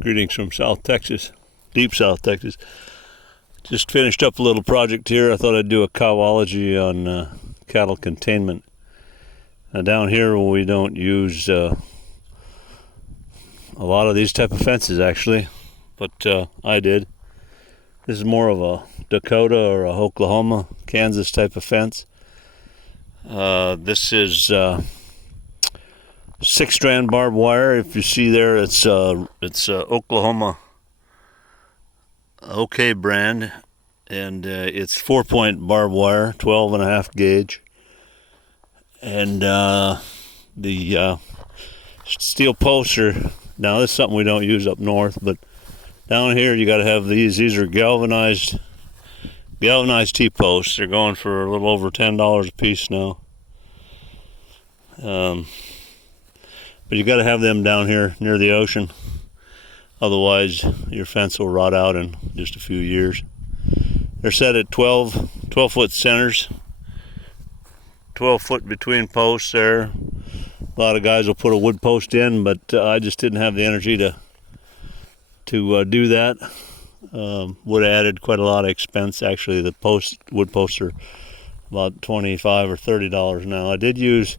Greetings from South Texas, deep South Texas. Just finished up a little project here. I thought I'd do a cowologie on cattle containment. Now down here we don't use a lot of these type of fences actually, but I did. This is more of a Dakota or a Oklahoma, Kansas type of fence. This is 6-strand barbed wire. If you see there, it's Oklahoma OK brand, and it's 4-point barbed wire, 12.5 gauge, and the steel posts are, now this is something we don't use up north, but down here you got to have these. These are galvanized T-posts. They're going for a little over $10 a piece now. But you got to have them down here near the ocean, otherwise your fence will rot out in just a few years. They're set at 12-foot centers, 12 foot between posts there. A lot of guys will put a wood post in, but I just didn't have the energy to do that. Would have added quite a lot of expense. Actually, the wood posts are about $25 or $30 now. I did use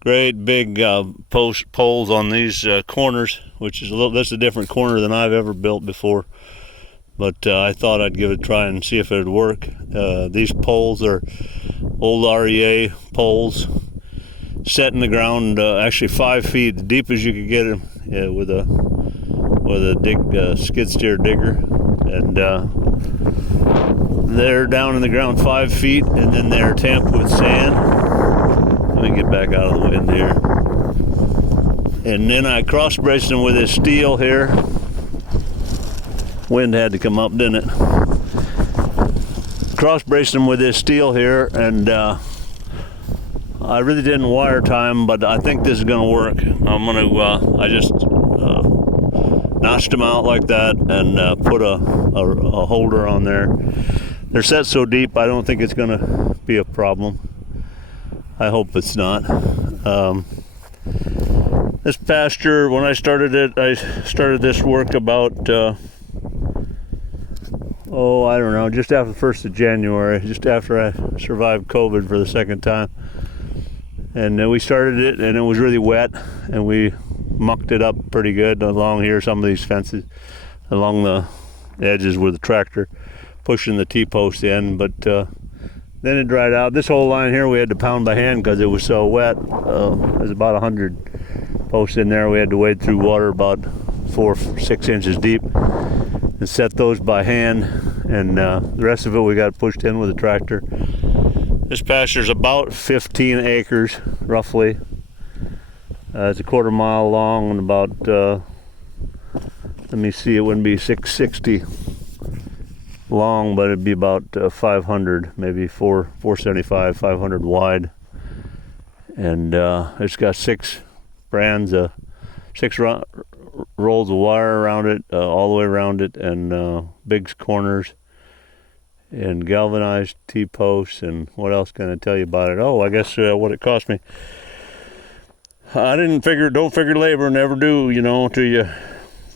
great big poles on these corners, which is that's a different corner than I've ever built before. But I thought I'd give it a try and see if it would work. These poles are old REA poles, set in the ground, actually 5 feet, the deep as you could get them, with a skid steer digger, and they're down in the ground 5 feet, and then they're tamped with sand. Let me get back out of the wind here. And then I cross-braced them with this steel here. Wind had to come up, didn't it? Cross-braced them with this steel here, and I really didn't wire tie them, but I think this is going to work. I just notched them out like that and put a holder on there. They're set so deep, I don't think it's going to be a problem. I hope it's not. This pasture, when I started it, I started this work about, I don't know, just after the 1st of January, just after I survived COVID for the second time. And then we started it, and it was really wet, and we mucked it up pretty good along here, some of these fences, along the edges with the tractor, pushing the T-post in, but then it dried out. This whole line here we had to pound by hand because it was so wet. There's about 100 posts in there. We had to wade through water about 4-6 inches deep and set those by hand, and the rest of it we got pushed in with a tractor. This pasture's about 15 acres roughly. It's a 1/4 mile long and about let me see, it wouldn't be 660 long, but it'd be about 500, maybe 475, 500 wide, and it's got 6 brands, 6 rolls of wire around it, all the way around it, and big corners, and galvanized T-posts. And what else can I tell you about it? Oh, I guess what it cost me. I don't figure labor, never do, until you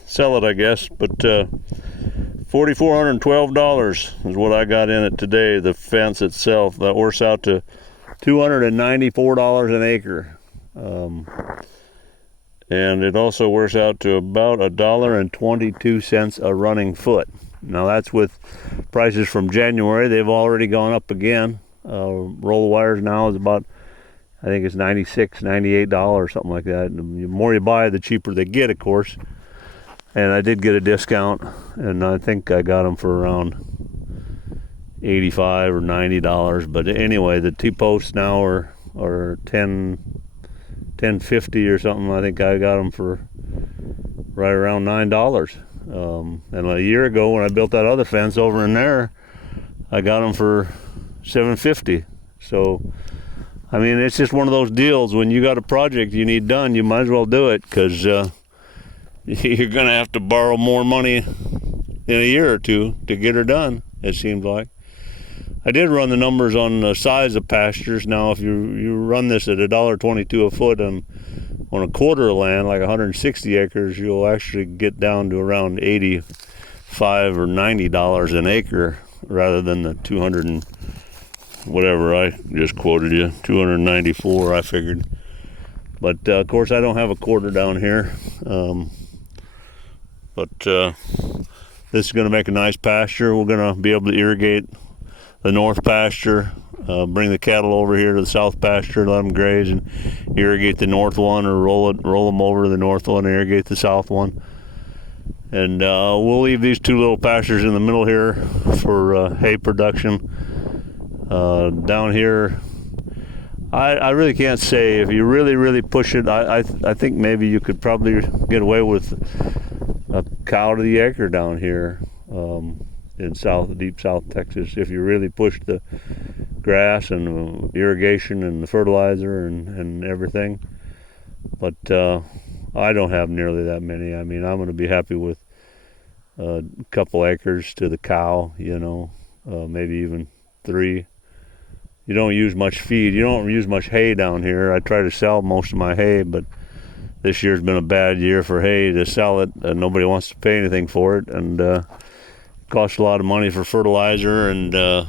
sell it, I guess, but $4,412 is what I got in it today. The fence itself, that works out to $294 an acre, and it also works out to about $1.22 a running foot. Now that's with prices from January. They've already gone up again. Roll of wires now is about, I think it's $96, $98, something like that. And the more you buy, the cheaper they get, of course. And I did get a discount, and I think I got them for around $85 or $90. But anyway, the T-posts now are $10.50 or something. I think I got them for right around $9. And a year ago when I built that other fence over in there, I got them for $7.50. So, I mean, it's just one of those deals. When you got a project you need done, you might as well do it, because you're going to have to borrow more money in a year or two to get her done, it seems like. I did run the numbers on the size of pastures. Now, if you run this at $1.22 a foot, and on a quarter of land, like 160 acres, you'll actually get down to around $85 or $90 an acre rather than the 200 and whatever I just quoted you, 294 I figured. But of course I don't have a quarter down here. But this is going to make a nice pasture. We're going to be able to irrigate the north pasture, bring the cattle over here to the south pasture, let them graze, and irrigate the north one, or roll them over to the north one and irrigate the south one. And we'll leave these two little pastures in the middle here for hay production. Down here, I really can't say. If you really push it, I think maybe you could probably get away with a cow to the acre down here in deep south Texas, if you really push the grass and irrigation and the fertilizer and everything. But I don't have nearly that many. I mean, I'm going to be happy with a couple acres to the cow, you know, maybe even 3. You don't use much feed. You don't use much hay down here. I try to sell most of my hay, but this year's been a bad year for hay to sell it. Nobody wants to pay anything for it, and it costs a lot of money for fertilizer and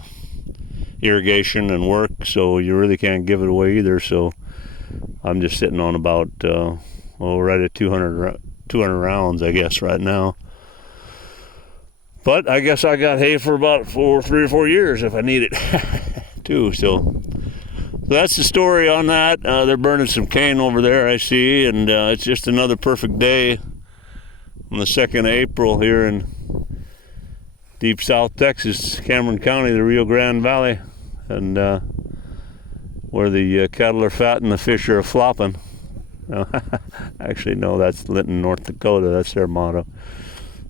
irrigation and work, so you really can't give it away either. So I'm just sitting on about, right at 200 rounds, I guess, right now. But I guess I got hay for about 3 or 4 years if I need it, too. So that's the story on that. They're burning some cane over there, I see, and it's just another perfect day on the 2nd of April here in deep south Texas, Cameron County, the Rio Grande Valley, and where the cattle are fat and the fish are flopping. Actually, no, that's Linton, North Dakota. That's their motto.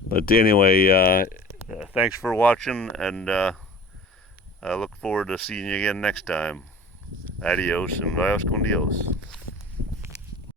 But anyway, thanks for watching, and I look forward to seeing you again next time. Adios and vayos con Dios.